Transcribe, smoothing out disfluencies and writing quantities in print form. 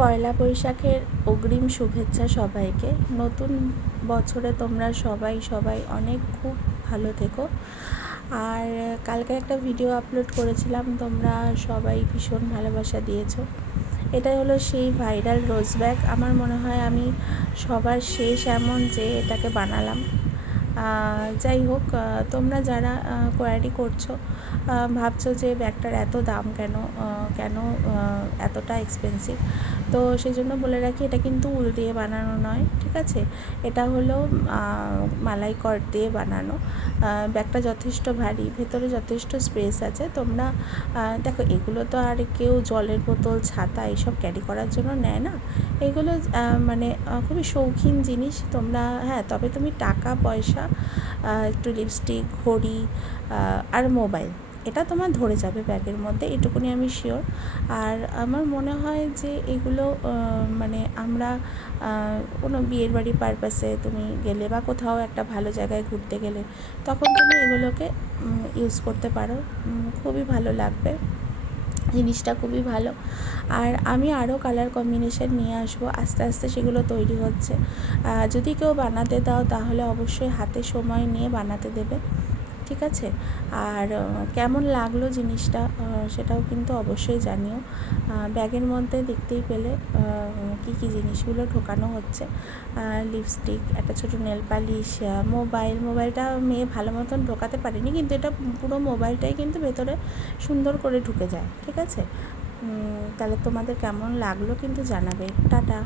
পয়লা বৈশাখের অগ্রিম শুভেচ্ছা সবাইকে। নতুন বছরে তোমরা সবাই অনেক খুব ভালো থেকো। আর কালকে একটা ভিডিও আপলোড করেছিলাম, তোমরা সবাই ভীষণ ভালোবাসা দিয়েছো। এটাই হলো সেই ভাইরাল রোজ ব্যাগ। আমার মনে হয় আমি সবার শেষ এমন যে এটাকে বানালাম। যাই হোক, তোমরা যারা কোয়ারি করছো, ভাবছো যে ব্যাগটার এত দাম কেন, কেন এতটা এক্সপেন্সিভ, তো সেই জন্য বলে রাখি এটা কিন্তু উল দিয়ে বানানো নয়, ঠিক আছে। এটা হলো মালাই কট দিয়ে বানানো। ব্যাগটা যথেষ্ট ভারী, ভেতরে যথেষ্ট স্পেস আছে। তোমরা দেখো, এগুলো তো আর কেউ জলের বোতল, ছাতা এইসব ক্যারি করার জন্য নেয় না। এগুলো মানে খুবই শৌখিন জিনিস। তোমরা তবে তুমি টাকা পয়সা, একটু লিপস্টিক, ঘড়ি আর মোবাইল, এটা তোমার ধরে যাবে ব্যাগের মধ্যে, এটুকুনি আমি শিওর। আর আমার মনে হয় যে এগুলো মানে আমরা কোনো বিয়ের বাড়ি পারপাসে তুমি গেলে বা কোথাও একটা ভালো জায়গায় ঘুরতে গেলে, তখন তুমি এগুলোকে ইউজ করতে পারো। খুবই ভালো লাগবে, জিনিসটা খুবই ভালো। আর আমি আরও কালার কম্বিনেশন নিয়ে আসবো, আস্তে আস্তে সেগুলো তৈরি হচ্ছে। যদি কেউ বানাতে দাও তাহলে অবশ্যই হাতে সময় নিয়ে বানাতে দেবে, ঠিক আছে। আর কেমন লাগলো জিনিসটা সেটাও কিন্তু অবশ্যই জানিও। ব্যাগের মধ্যে দেখতেই পেলে কী জিনিসগুলো ঢোকানো হচ্ছে। লিপস্টিক, একটা ছোটো নেল পালিশ, মোবাইলটা মেয়ে ভালো মতন ঢোকাতে পারেনি, কিন্তু এটা পুরো মোবাইলটাই কিন্তু ভেতরে সুন্দর করে ঢুকে যায়, ঠিক আছে। তাহলে তোমাদের কেমন লাগলো কিন্তু জানাবে। টাটা।